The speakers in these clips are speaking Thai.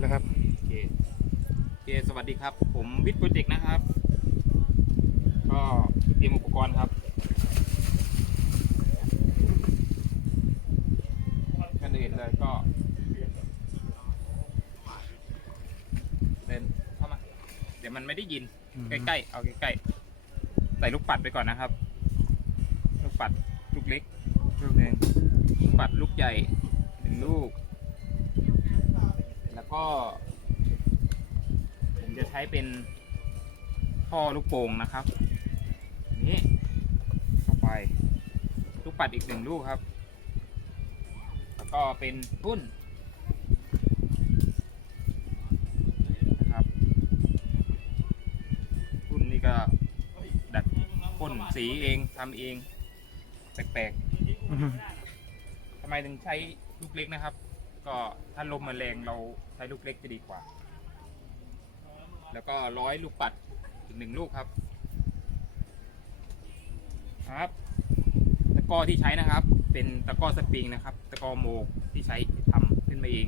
เลยครับโอเคโอเคสวัสดีครับ ผมวิทย์โปรเจกต์นะครับ ก็เตรียมอุปกรณ์ครับกันอื่นเลยก็เดินเข้ามา เดี๋ยวมันไม่ได้ยินอืมใกล้ๆ เอาใกล้ๆ ใส่ลูกปัดไปก่อนนะครับ ลูกปัด ลูกเล็ก ลูกหนึ่งลูกปัดลูกใหญ่หนึ่งลูกแล้ว ก็ผมจะใช้เป็นท่อลูกโป่งนะครับนี่เข้าไปลูกปัดอีกหนึ่งลูกครับ แล้วก็เป็นทุ่นนะครับทุ่นนี่ก็ดัดพ่นสีเองทำเอง แปลกอืมๆทำไมถึงใช้ลูกเล็กนะครับ ก็ถ้าลมมันแรงเราใช้ลูกเล็กจะดีกว่า แล้วก็ร้อยลูกปัดอีกหนึ่งลูกครับ ครับ ตะกร้อที่ใช้นะครับ เป็นตะกร้อสปริงนะครับ ตะกร้อโมกที่ใช้ทำขึ้นมาเอง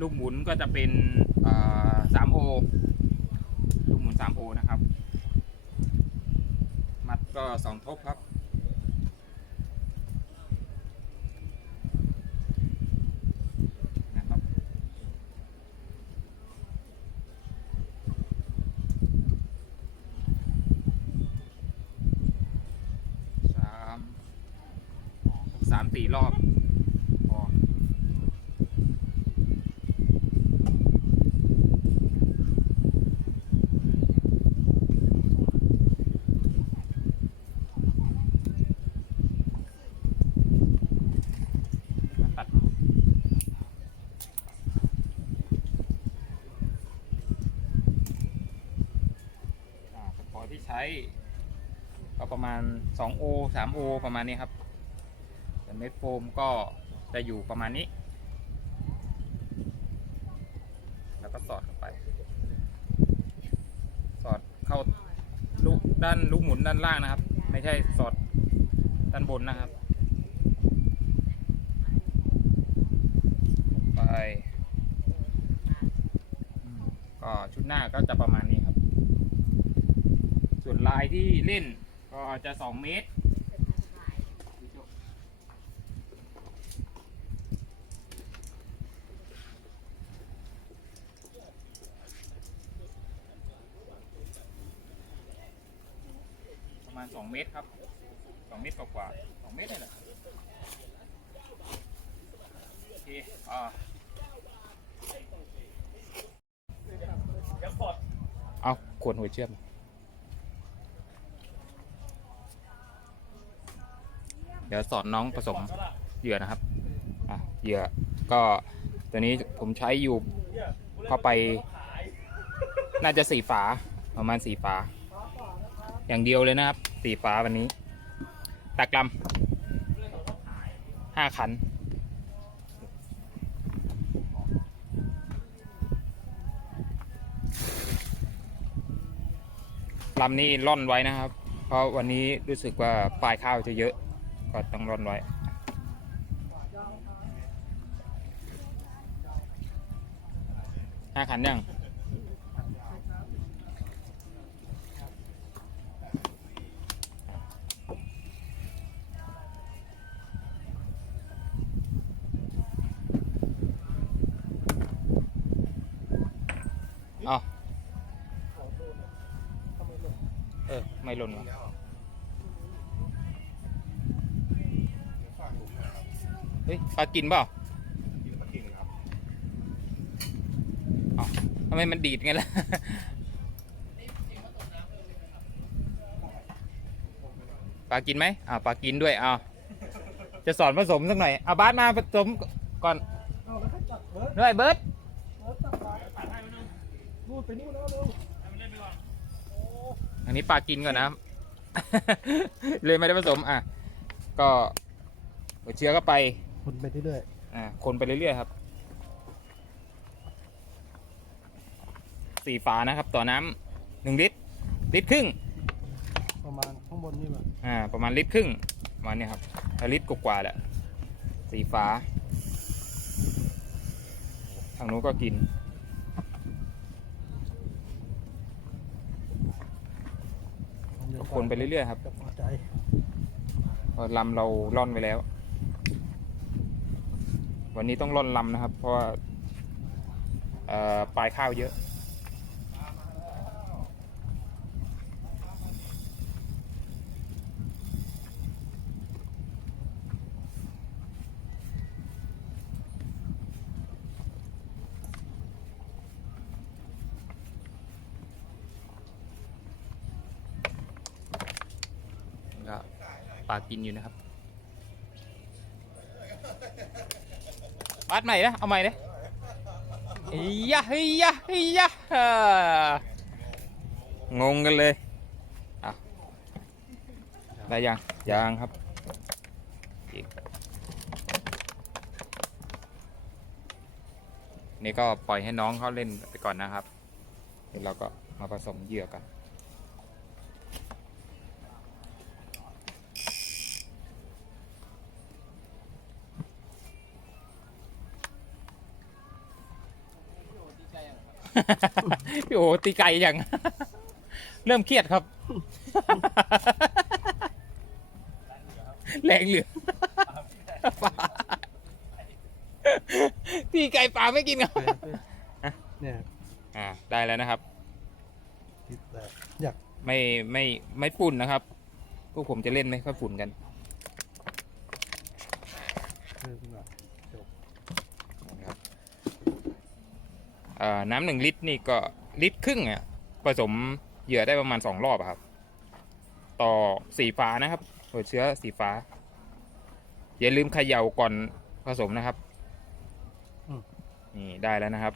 ลูกหมุนก็จะเป็นสามโอลูกหมุนสามโอนะครับ มัดก็สองทบครับ สาม สี่รอบพอตัดอะขอที่ใช้ก็ประมาณ 2 โอ 3 โอ ประมาณนี้ครับ เม็ดโฟมก็จะอยู่ประมาณนี้ แล้วก็สอดเข้าไป สอดเข้าลูกด้านลูกหมุนด้านล่างนะครับ ไม่ใช่สอดด้านบนนะครับ ไป ก็ชุดหน้าก็จะประมาณนี้ครับ ส่วนลายที่เล่นก็จะ 2 เมตร ประมาณ2เมตรครับ2เมตรกว่าๆ2เมตรเลยแหละโอเคอ่าเอาขวดหัวเชื่อมเดี๋ยวสอนน้องผสมเหยื่อนะครับอะเหยื่อก็ตัวนี้ผมใช้อยู่เข้าไป น่าจะสี่ฝาประมาณสี่ฝา อย่างเดียวเลยนะครับ สี่ฝาวันนี้ตากลำห้าขัน ลำนี้ร่อนไว้นะครับ เพราะวันนี้รู้สึกว่าปลายข้าวจะเยอะ ก็ต้องร่อนไว้ห้าขันยัง ไม่หล่นวะเฮ้ยปลากินเปล่าเอ้าทำไมมันดีดไงล่ะ ปลากินไหมอ่าปลากินด้วยเอาจะสอนผสมสักหน่อยเอาบาสมาผสมก่อนด้วยเบิร์ดนู่นไปนู่นแล้วเร็วอั นนี้ปลากินก่อนนะครับเลยไม่ได้ผสมอะ ก็หัวเชื้อก็ไปคนไปเรื่อยอ่าคนไปเรื่อยๆครับสี่ฝานะครับ ต่อน้ำหนึ่งลิตรลิตรครึ่งๆประมาณข้างบนนี่แบบอ่า ประมาณลิตรครึ่งประมาณนี้ครับถ้าลิตรกว่าๆแหละสี่ฝาทางนู้นก็กิน คนไปเรื่อยๆครับจะพอใจเพราะลำเราล่อนไปแล้ว วันนี้ต้องล่อนลำนะครับ เพราะว่าเอ่อปลายข้าวเยอะ ก็ ปลากินอยู่นะครับปัดใหม่นะ เอาใหม่เลยเฮียเฮียเฮียอ่างงกันเลยอะได้ยัง ยังครับอีกนี่ก็ปล่อยให้น้องเขาเล่นไปก่อนนะครับ เดี๋ยวเราก็มาผสมเหยื่อกัน พี่โอตีไก่ยังเริ่มเครียดครับ แรงเหลือปลาตีไก่ป่าไม่กินครับไปไปเนี่ยอ่าได้แล้วนะครับติดแต่อยากไม่ไม่ไม่ฝุ่นนะครับ พวกผมจะเล่นไม่ค่อยฝุ่นกันเพิ่มหน่อยนะครับเอ่อ น้ำหนึ่งลิตรนี่ก็ลิตรครึ่งอะผสมเหยื่อได้ประมาณสองรอบอะครับ ต่อสีฟ้านะครับหัวเชื้อสีฟ้า อย่าลืมเขย่าก่อนผสมนะครับนี่ได้แล้วนะครับ